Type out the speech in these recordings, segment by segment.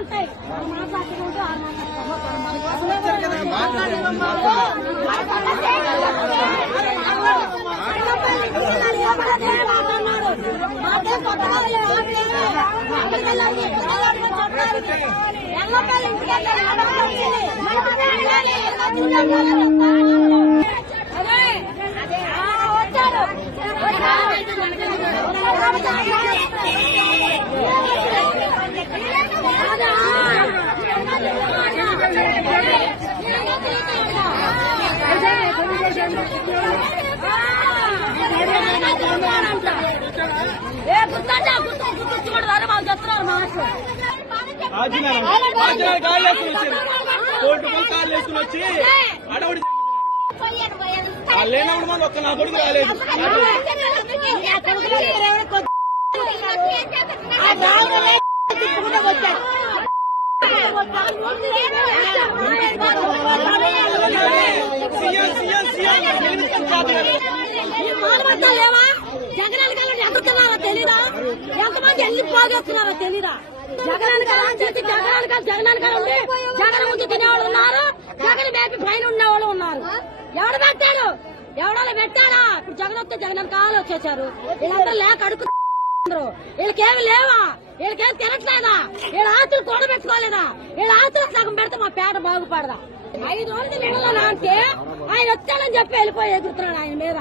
ఉంటాయి కాళ్ళు వచ్చి అడవుడి లేనప్పుడు మన ఒక్క నా కొడుకు రాలేదు. లేవా జగన్ కాలం ఎదుగుతున్నారో తెలీదా? ఎంతమంది ఎన్ని పోగొస్తున్నారో తెలీదా? జగన్ కాలం చేసి జగన్ కాలం ఉంది. జగన్ ముందు తినేవాళ్ళు ఉన్నారు, జగన్ బేపీ పైన ఉండేవాళ్ళు ఉన్నారు. ఎవడు పెట్టాడు? ఎవడో పెట్టాడా? ఇప్పుడు జగన్ వస్తే జగన్ కాలు వచ్చేసారు. వీళ్ళందరూ లేక అడుగుతున్నారు. వీళ్ళకేమి లేవా? వీళ్ళకేం తినట్లేదా? వీళ్ళ ఆస్తులు కూడబెట్టుకోలేదా? వీళ్ళ ఆస్తులు సగం పెడితే మా పేట బాగుపడదా? 5 రోజులు నిండలా అంటే ఆయన వచ్చాడని చెప్పి వెళ్ళిపోయి ఎదుగుతున్నాడు ఆయన మీద.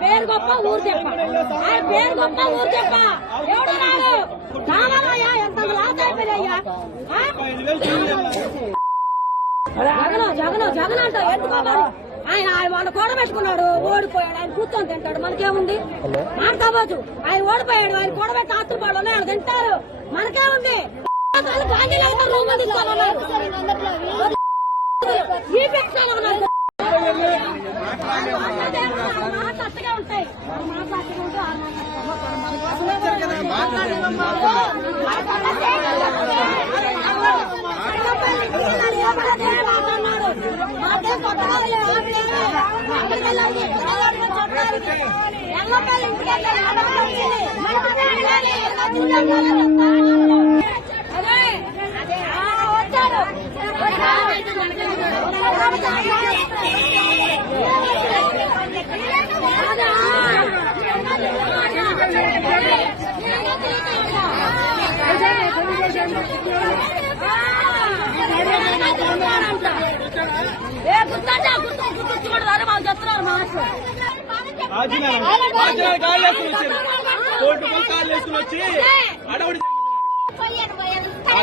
పేరు గొప్ప ఊరు చెప్ప, ఆయన పేరు గొప్ప ఊరు చెప్ప. ఎవడు రాడు? రావాలయ్యా, ఎంత లాస్ అయిపోయాయ్యా. జగన్ అంట ఎందుకు ఆయన వాళ్ళు కూడబెట్టుకున్నాడు, ఓడిపోయాడు. ఆయన కూర్చొని తింటాడు, మనకేముంది? మాట్లాడవచ్చు. ఆయన ఓడిపోయాడు, ఆయన కూడబెట్టి ఆస్తులు పడలు వాళ్ళు తింటారు, మనకేముంది? రూమ్ తీసుకోవాలి ఉంటాయి కాళ్ళు వచ్చి అడవుడి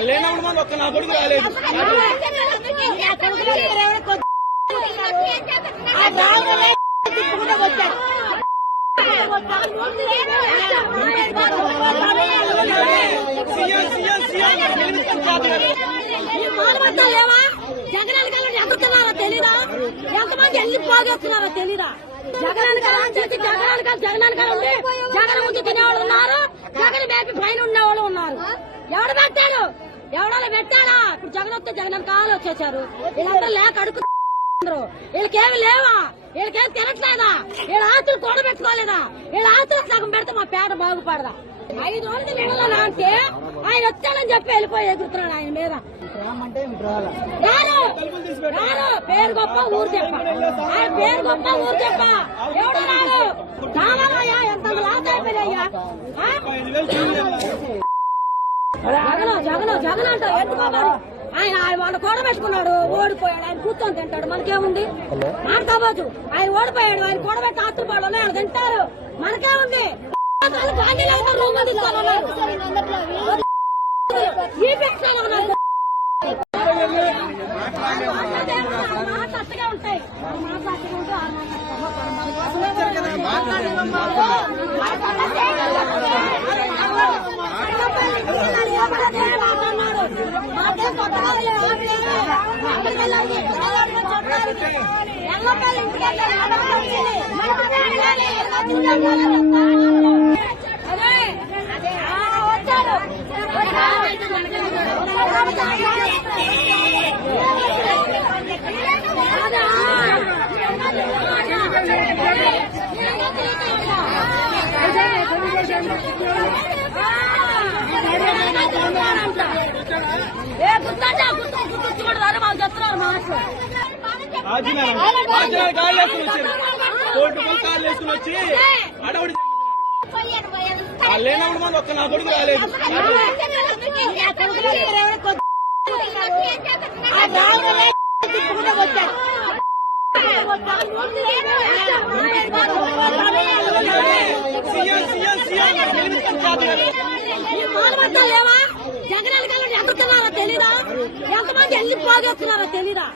లేనప్పుడు మన ఒక్క నా కొడుకు రాలేదు. లేవా జగన్ కాలం ఎదుగుతున్నారో తెలీదా? ఎంతమంది ఎన్ని పోగొస్తున్నారో తెలీదా? జగన్ కాలం చేసి జగన్ కాలం ఉంది. జగన్ ముందు తినేవాళ్ళు ఉన్నారు, జగన్ బేపీ పైన ఉండేవాళ్ళు ఉన్నారు. ఎవడు పెట్టాడు? ఎవడో పెట్టాడా? ఇప్పుడు జగన్ వస్తే జగన్ కాలు వచ్చేసారు. వీళ్ళందరూ లేక అడుగుతున్నారు. వీళ్ళకేమి లేవా? వీళ్ళకేం తినట్లేదా? వీళ్ళ ఆస్తులు కూడబెట్టుకోలేదా? వీళ్ళ ఆస్తులు సగం పెడితే మా పేట బాగుపడదా? 5 రోజులు నిండలా అంటే ఆయన వచ్చాడని చెప్పి వెళ్ళిపోయి ఎదుగుతున్నాడు ఆయన మీద. పేరు గొప్ప ఊరు చెప్ప, ఆయన పేరు గొప్ప ఊరు చెప్ప. ఎవడు రాడు? రావాలయ్యా, ఎంత లాస్ అయిపోయాయ్యా. జగన్ అంట ఎందుకు ఆయన వాళ్ళు కూడబెట్టుకున్నాడు, ఓడిపోయాడు. ఆయన కూర్చొని తింటాడు, మనకేముంది? మాట్లాడవచ్చు. ఆయన ఓడిపోయాడు, ఆయన కూడబెట్టి ఆస్తులు పడలు వాళ్ళు తింటారు, మనకేముంది? రూమ్ తీసుకోవాలి ఉంటాయి ఏ గుర్తుంటే ఆ గుర్తుంచుకుంటారు మాకు చెప్తున్నారు మాటలు ఆజ్ఞాలు కాళ్ళు వేసుకుని వచ్చారు. కోటి రూపాయలు కాళ్ళు వేసుకుని వచ్చి అడవుడి లేనప్పుడు మనం ఒక్క నా కొడుకు రాలేదు. లేవా జగన్ ఎదుగుతున్నారో తెలీదా? ఎంతమంది ఎల్లి పోగేస్తున్నారో తెలీదా?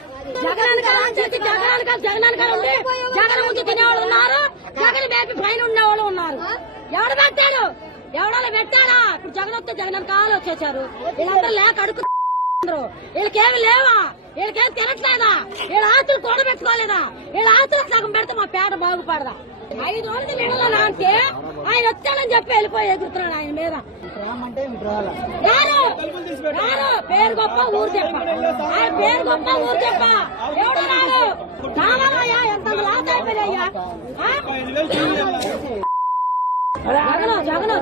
జగన్ చేసి జగన్ ఉండి జగన్ ముందు తినేవాళ్ళు ఉన్నారు, జగన్ బేబీ పైన ఉండేవాళ్ళు ఉన్నారు. ఎవడు పెట్టాడు? ఎవడో పెట్టాడా? ఇప్పుడు జగన్ వస్తే జగన్ కాలు వచ్చేసారు. వీళ్ళందరూ లేక అడుగుతున్నారు. వీళ్ళకేమి లేవా? వీళ్ళకేం తినట్లేదా? వీళ్ళ ఆస్తులు కూడబెట్టుకోలేదా? వీళ్ళ ఆస్తులు సగం పెడితే మా పేట బాగుపడదా? 5 రోజులు నిండలా అంటే ఆయన వచ్చాడని చెప్పి వెళ్ళిపోయి ఎదుగుతున్నాడు ఆయన మీద. రారు పేరు గొప్ప ఊరు చెప్ప, ఆయన పేరు గొప్ప ఊరు చెప్ప. ఎవడు రాడు? రావాలయ్యా, ఎంత లాస్ అయిపోయాయ్యా.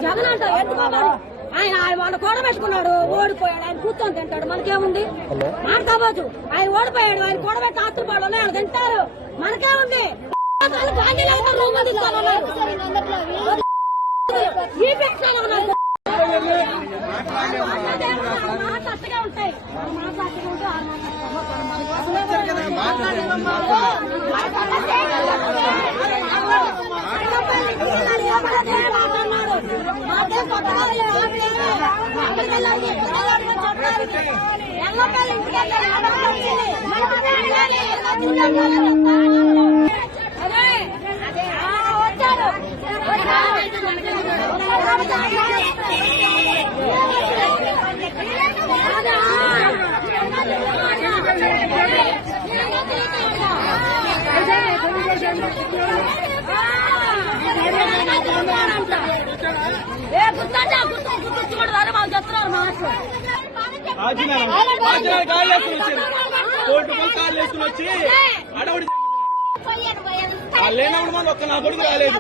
జగన్ అంట ఎత్తుకోవాలి. ఆయన వాళ్ళు కూడబెట్టుకున్నాడు, ఓడిపోయాడు. ఆయన కూర్చొని తింటాడు, మనకేముంది? మాట్లాడవచ్చు. ఆయన ఓడిపోయాడు, ఆయన కూడబెట్టి ఆత్రపాడు ఆయన తింటారు, మనకేముంది? రూమ్ తీసుకోవాలన్నారు, ఈ పెన్షన్ ఉన్నారు. మాట్లాడుతూనే ఉంటాయి. వచ్చాడు ఏ గుర్తుంటే ఆ గుర్తుంచుకుంటారు మాకు చెప్తున్నారు మాటలు ఆజ్ఞాలు కాళ్ళు వేసుకుని వచ్చారు. కోటి రూపాయలు కాళ్ళు వేసుకుని వచ్చి అడవుడి లేనప్పుడు మనం ఒక్క నా కొడుకు రాలేదు.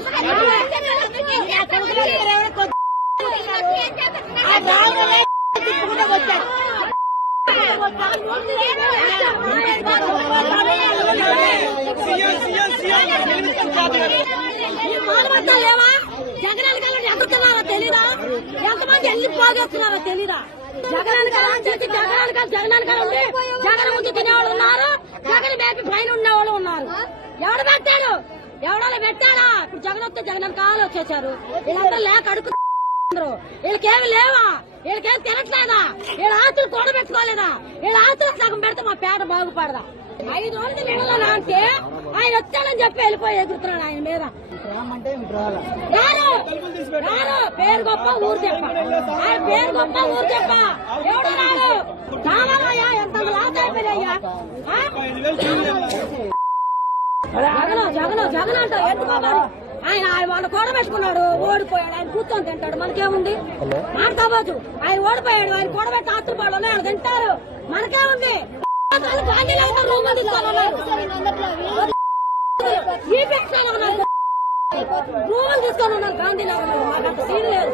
లేవా జగన్ ఎదుగుతున్నారో తెలీదా? ఎంతమంది ఎల్లి పోగేస్తున్నారో తెలీదా? జగన్ చేసి జగన్ ఉండి జగన్ ముందు తినేవాళ్ళు ఉన్నారు, జగన్ బేబీ పైన ఉండేవాళ్ళు ఉన్నారు. ఎవడు పెట్టాడు? ఎవడో పెట్టాడా? ఇప్పుడు జగన్ వస్తే జగన్ కాలు వచ్చేసారు. వీళ్ళందరూ లేక అడుగుతున్నారు. వీళ్ళకేమి లేవా? వీళ్ళకేం తినట్లేదా? వీళ్ళ ఆస్తులు కూడబెట్టుకోలేదా? వీళ్ళ ఆస్తులు సగం పెడితే మా పేట బాగుపడదా? 5 రోజులు నిండలా అంటే ఆయన వచ్చాడని చెప్పి వెళ్ళిపోయి ఎదుగుతున్నాడు ఆయన మీద. రారు పేరు గొప్ప ఊరు చెప్ప, ఆయన పేరు గొప్ప ఊరు చెప్ప. ఎవడు రాడు? రావాలయ్యా, ఎంత లాస్ అయిపోయాయ్యా. జగన్ అంట ఎత్తుకోవాలి. ఆయన వాళ్ళు కూడబెట్టుకున్నాడు, ఓడిపోయాడు. ఆయన కూర్చొని తింటాడు, మనకేముంది? మాట్లాడవచ్చు. ఆయన ఓడిపోయాడు, ఆయన కూడబెట్టి ఆత్రపాడు ఆయన తింటారు, మనకేముంది? రూమ్ తీసుకోవాలన్నారు, ఈ పెన్షన్ ఉన్నారు, రూములు తీసుకొని ఉన్నారు గాంధీనగర్. మాకు అంత సీన్ లేదు.